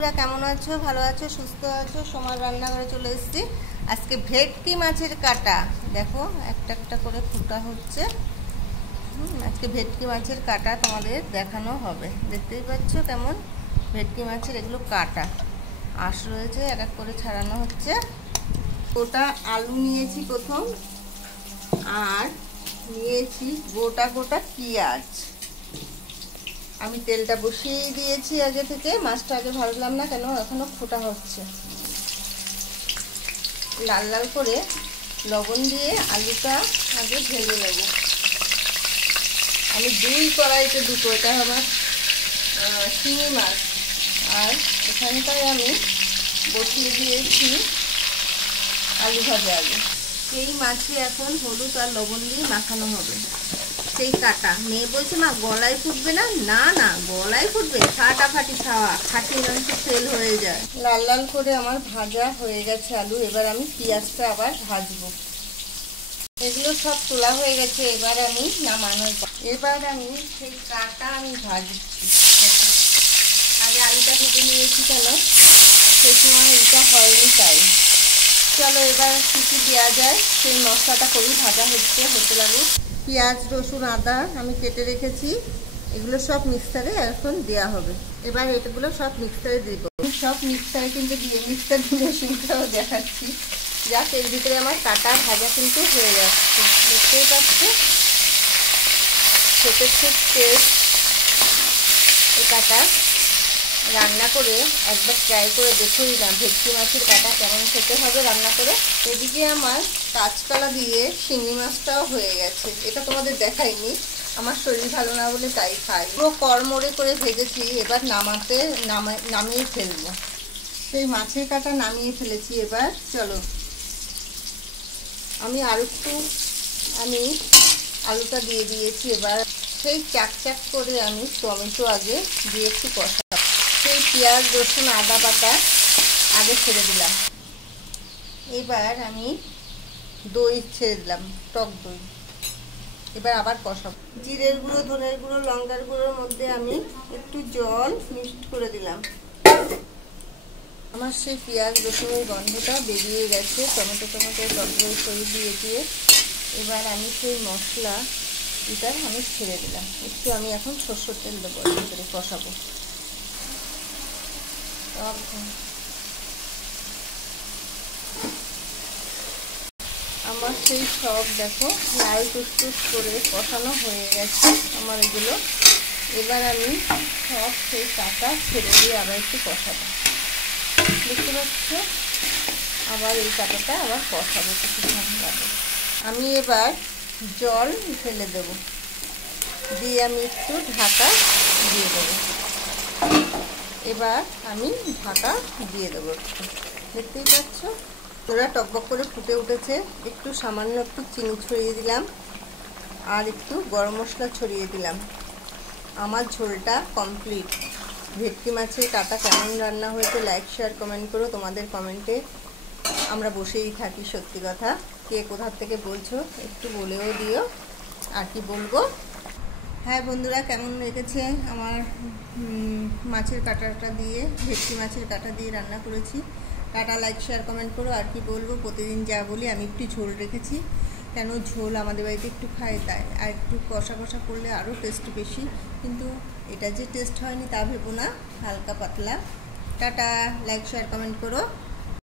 কেমন আছো? ভালো আছো? সুস্থ আছো? সময় রান্নাঘরে চলে এসেছি। আজকে ভেটকি মাছের কাটা দেখো, একটা একটা করে ফুটা হচ্ছে। আজকে ভেটকি মাছের কাটা তোমাদের দেখানো হবে। দেখতেই পাচ্ছ কেমন ভেটকি মাছের এগুলো কাটা আঁশ রয়েছে, এক এক করে ছাড়ানো হচ্ছে। গোটা আলু নিয়েছি প্রথম, আর নিয়েছি গোটা গোটা পেঁয়াজ। আমি তেলটা বসিয়ে দিয়েছি আগে থেকে, মাছটা আগে ভাজলাম না কেন, এখনো ফোটা হচ্ছে। লাল লাল করে লবণ দিয়ে আলুটা আগে ভেজে নেব। আমি দুই কড়াইতে দুটো, এটা আমার শিঙি মাছ, আর এখানটায় আমি বসিয়ে দিয়েছি আলু ভাজা আলু। এই মাছে এখন হলুদ আর লবণ দিয়ে মাখানো হবে। সেই কাটা মেয়ে বলছে মা গলায় ফুটবে না? না না, গলায় ফুটবে, ফাটাফাটি খাওয়া, খাঁটি মাংস তেল হয়ে যায়। লাল লাল করে আমার ভাজা হয়ে গেছে আলু। এবার আমি পেঁয়াজটা আবার ভাজবো। এগুলো সব তোলা হয়ে গেছে, এবার আমি নামানোর পর এবার আমি সেই কাটা আমি ভাজছি। আগে আলুটা ভেজে নিয়েছি কেন, সেই সময় এটা হয়নি তাই। চলো এবার কী কী দেওয়া যায় সেই মশলাটা করি। ভাজা হতে লাগুক। পেঁয়াজ, রসুন, আদা আমি কেটে রেখেছি, এগুলো সব মিক্সারে এখন দেওয়া হবে। এবার এগুলো সব মিক্সারে দিব। সব মিক্সারে কিন্তু দিয়ে মিক্সার মেশিনটাও দেখাচ্ছি। যাক, এর ভিতরে আমার কাটা ভাজা কিন্তু হয়ে যাচ্ছে, দেখতেই পাচ্ছ। খেতে খুব টেস্ট এই কাটা। রান্না করে একবার ট্রাই করে দেখোই না ভেটকি মাছের কাটা কেমন খেতে হবে রান্না করে। এদিকে আমার কাঁচকলা দিয়ে শিঙি মাছটাও হয়ে গেছে, এটা তোমাদের দেখাইনি। আমার শরীর ভালো না বলে তাই খাই। পুরো কড়মড়ে করে ভেজেছি, এবার নামিয়ে ফেলবো। সেই মাছের কাটা নামিয়ে ফেলেছি। এবার চলো আমি আলুটা দিয়ে দিয়েছি। এবার সেই চাক করে আমি টমেটো আগে দিয়ে একটু কষা, সেই পেঁয়াজ, রসুন, আদা বাটা আগে ছেড়ে দিলাম। এবার আমি দই ছেড়ে দিলাম, টক দই। এবার আবার কষাবো। জিরের গুঁড়ো, ধনের গুঁড়ো, লঙ্কার গুঁড়োর মধ্যে আমি একটু জল মিক্সড করে দিলাম। আমার সেই পেঁয়াজ রসুনের গন্ধটা বেরিয়ে গেছে, টমেটো টক দই সরিয়ে দিয়ে এবার আমি সেই মশলা এটা আমি ছেড়ে দিলাম। একটু আমি এখন সরষের তেল দেবো, ভিতরে কষাবো। আমার সেই সব দেখো লাল টুসটুস করে কষানো হয়ে গেছে আমার এগুলো। এবার আমি সব সেই কাটা ছেড়ে দিয়ে আবার একটু কষাবো। দেখতে পাচ্ছ, আবার এই কাটাটা আবার কষাবো কিছুক্ষণ লাগে। আমি এবার জল ফেলে দেবো, দিয়ে আমি একটু ঢাকা দিয়ে দেবো। এবার আমি ঢাকা দিয়ে দেবো। দেখতেই পাচ্ছ তোরা টকবক করে ফুটে উঠেছে। একটু সামান্য একটু চিনি ছড়িয়ে দিলাম, আর একটু গরম মশলা ছড়িয়ে দিলাম। আমার ঝোলটা কমপ্লিট। ভেটকি মাছের কাটা কেমন রান্না হয়েছে লাইক, শেয়ার, কমেন্ট করো। তোমাদের কমেন্টে আমরা বসেই থাকি। সত্যি কথা, কে কোথার থেকে বলছো একটু বলেও দিও। আর কি বলবো। হ্যাঁ বন্ধুরা, কেমন লেগেছে আমার মাছের কাটাটা দিয়ে, ভেটকি মাছের কাটা দিয়ে রান্না করেছি। কাটা লাইক, শেয়ার, কমেন্ট করো। আর কি বলবো, প্রতিদিন যা বলি আমি একটু ঝোল রেখেছি, কেন ঝোল আমাদের বাড়িতে একটু খায় তাই। আর একটু কষা কষা করলে আরও টেস্ট বেশি, কিন্তু এটা যে টেস্ট হয়নি তা ভেবো না, হালকা পাতলা। টাটা, লাইক, শেয়ার, কমেন্ট করো।